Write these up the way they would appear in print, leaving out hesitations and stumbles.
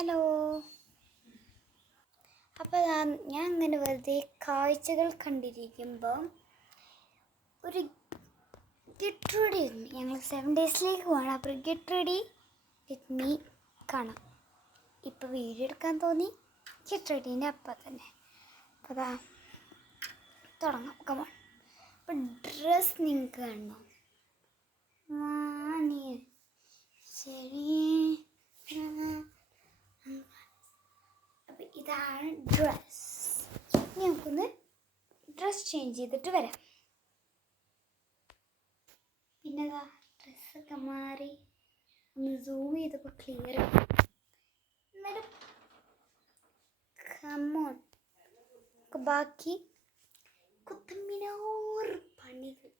Hello. അപ്പോൾ ഞാൻ ഇങ്ങനെ വെറുതെ കാഴ്ചകൾ കണ്ടിരിക്കുമ്പോൾ ഒരു ഗെറ്റ് റെഡി ഞങ്ങൾ 7 ഡേയ്സിലേക്ക് പോകണം. അപ്പോൾ ഗെറ്റ് റെഡി വിത്ത് മീ കാണാം. ഇപ്പോൾ വീഡിയോ എടുക്കാൻ തോന്നി ഗെറ്റ് റെഡീൻ്റെ അപ്പം തന്നെ. അപ്പോൾ അതാ തുടങ്ങാം. കമോൺ. അപ്പോൾ ഡ്രസ്സ് നിങ്ങൾക്ക് കാണണോ? ശരി. അപ്പം ഇതാണ് ഡ്രസ്സ്. നമുക്കൊന്ന് ഡ്രസ്സ് ചേഞ്ച് ചെയ്തിട്ട് വരാം. പിന്നെ ഡ്രസ്സൊക്കെ മാറി ഒന്ന് സൂം ചെയ്തപ്പോൾ ക്ലിയർ. എന്നാലും കമോൺ, ബാക്കി കുത്തമ്മിനാർ പണികൾ.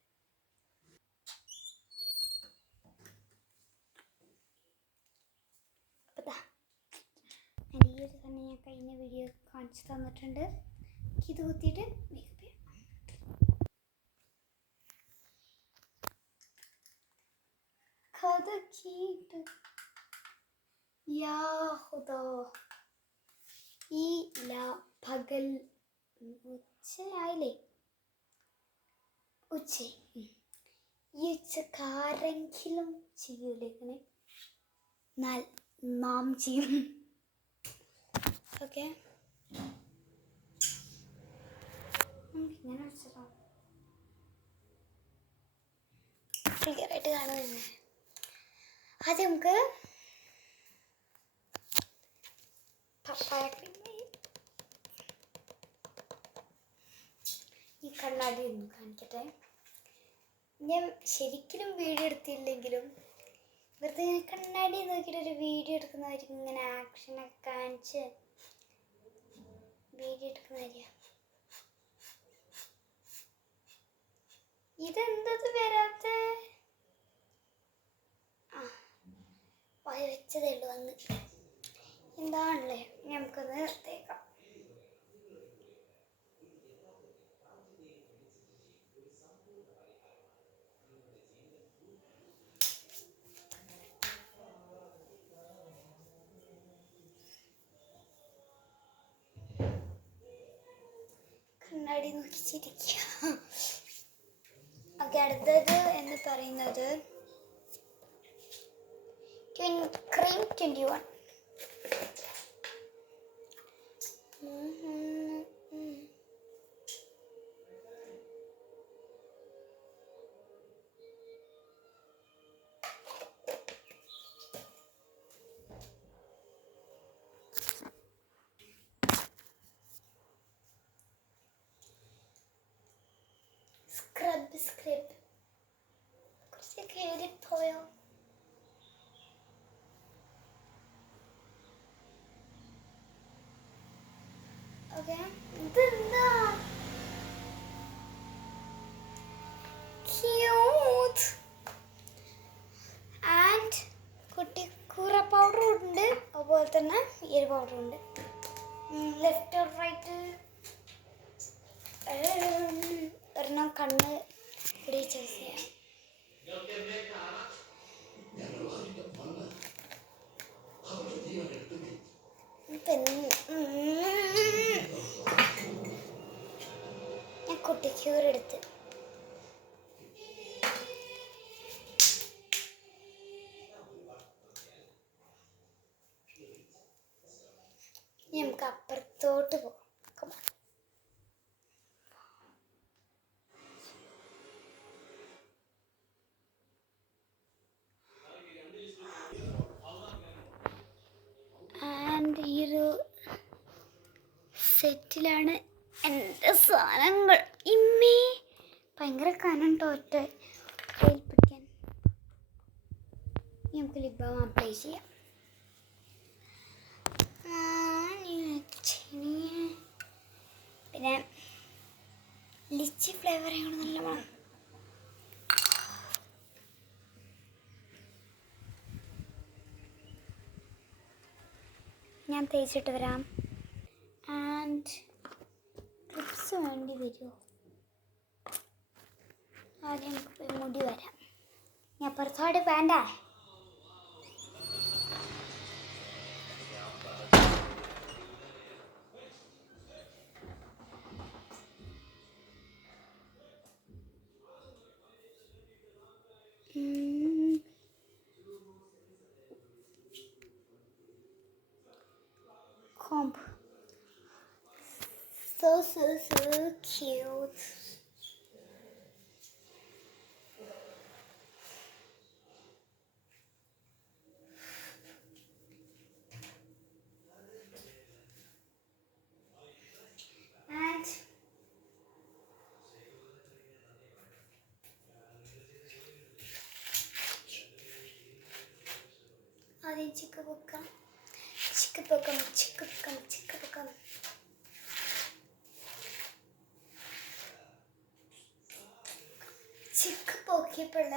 അപ്പോൾ ഈ ഒരു തന്നെ ഞാൻ കഴിഞ്ഞ വീഡിയോ കാണിച്ചു തന്നിട്ടുണ്ട്. ഇത് കുത്തിയിട്ട് മേക്കപ്പ് ചെയ്യാം. കഥ കേട്ട് ഈ പകൽ ഉച്ചയായില്ലേ? ഉച്ച ഈ ഉച്ചക്കാരെങ്കിലും ചെയ്യൂലേ ഇങ്ങനെ? നാം ചെയ്യും. ഓക്കെ, ഇങ്ങനെ വെച്ചോ. ക്ലിയറായിട്ട് കാണുന്നില്ലേ? ആദ്യം നമുക്ക് ഈ കണ്ണാടി ഒന്ന് കാണിക്കട്ടെ. ഞാൻ ശരിക്കും വീഡിയോ എടുത്തില്ലെങ്കിലും വെറുതെ ഇങ്ങനെ കണ്ണാടി നോക്കിയിട്ടൊരു വീഡിയോ എടുക്കുന്നതായിരിക്കും. ഇങ്ങനെ ആക്ഷനൊക്കെ കാണിച്ച് വീഡിയോ എടുക്കുന്നതായിരിക്കും. ഇതെന്തത് വരാത്ത? വെച്ചതേ ഉള്ളൂ വന്ന്. എന്താണല്ലേ, നമുക്കത് നിർത്തേക്കാം. കണ്ണാടി നോക്കി ചിരിക്കുക. ഓക്കെ, അടുത്തത് എന്ന് പറയുന്നത് ക്രീം 21. സ്ക്രബ് കുറച്ച് കയറിപ്പോയോ? ഓക്കെ, ഇതെന്താ ക്യൂട്ട്. ആൻഡ് കുട്ടിക്കൂറ പൗഡറും ഉണ്ട്, അതുപോലെ തന്നെ ഈ ഒരു പൗഡറും ഉണ്ട്. Left or right? ഒരെണ്ണം കണ്ണ് ഇവിടെ ചൂസ് ചെയ്യാം. ഞാൻ കുട്ടിക്കൂർ എടുത്ത്. നമുക്ക് അപ്പുറത്തോട്ട് പോകാം. ആൻഡ് ഈ ഒരു സെറ്റിലാണ് എൻ്റെ സാധനങ്ങൾ. ഇമ്മേ ഭയങ്കര കനം ഒറ്റ ഏൽപ്പിക്കാൻ. നമുക്ക് ലിപ് ബാം അപ്ലൈ ചെയ്യാം. പിന്നെ ലിച്ചി ഫ്ലേവർ ആണ് നല്ല മണം. ഞാൻ തേച്ചിട്ട് വരാം. ആൻഡ് ക്ലിപ്സ് വേണ്ടി വരുമോ? ആദ്യം നമുക്ക് മുടി വരാം. ഞാൻ പുറത്തോട്ട് വേണ്ട. comb. So cute. And ആദ്യം ചിക്ക് പൊക്കാം. ചിക്ക് പൊക്കിയപ്പോൾ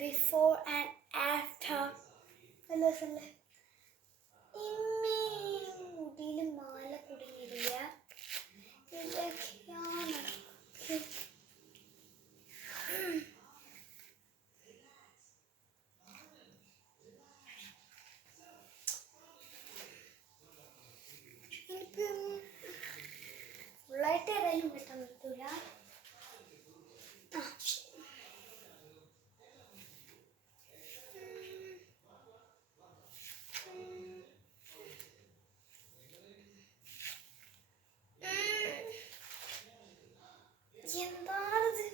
ബിഫോർ ആൻഡ് ആഫ്റ്റർ നല്ല രസമല്ലേ? മുടിയിൽ മാല കുടുങ്ങിയില്ല. ഇതൊക്കെയാണ് ഫുള്ളായിട്ട് ഏതായാലും കിട്ടാൻ പറ്റൂല. എന്താണത്?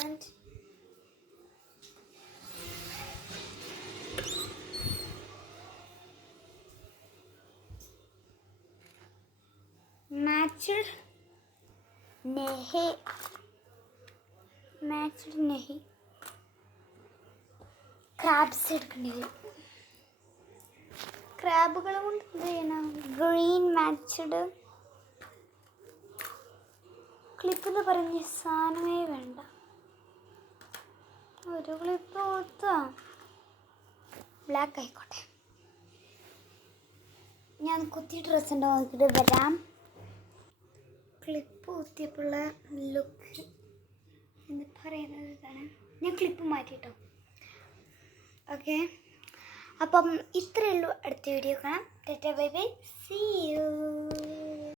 And matched nahi crabs എടുക്കേണ്ടി വരും. ക്രാബുകൾ കൊണ്ട് എന്ത് ചെയ്യണം? ഗ്രീൻ മാച്ച്ഡ് ക്ലിപ്പ് എന്ന് പറഞ്ഞ സാധനമേ വേണ്ട. ഒരു ക്ലിപ്പ് കൊടുത്താ ബ്ലാക്ക് ആയിക്കോട്ടെ. ഞാൻ കുത്തിയ ഡ്രസ്സ് ഉണ്ടോ നോക്കിയിട്ട് വരാം. ക്ലിപ്പ് കുത്തിയപ്പോഴുള്ള ലുക്ക് എന്ന് പറയുന്നത് ഇതാണ്. ഞാൻ ക്ലിപ്പ് മാറ്റിട്ടോ. ഓക്കെ, അപ്പം ഇത്രയേ ഉള്ളൂ. അടുത്ത വീഡിയോ കാണാം. Tata bye bye, see U.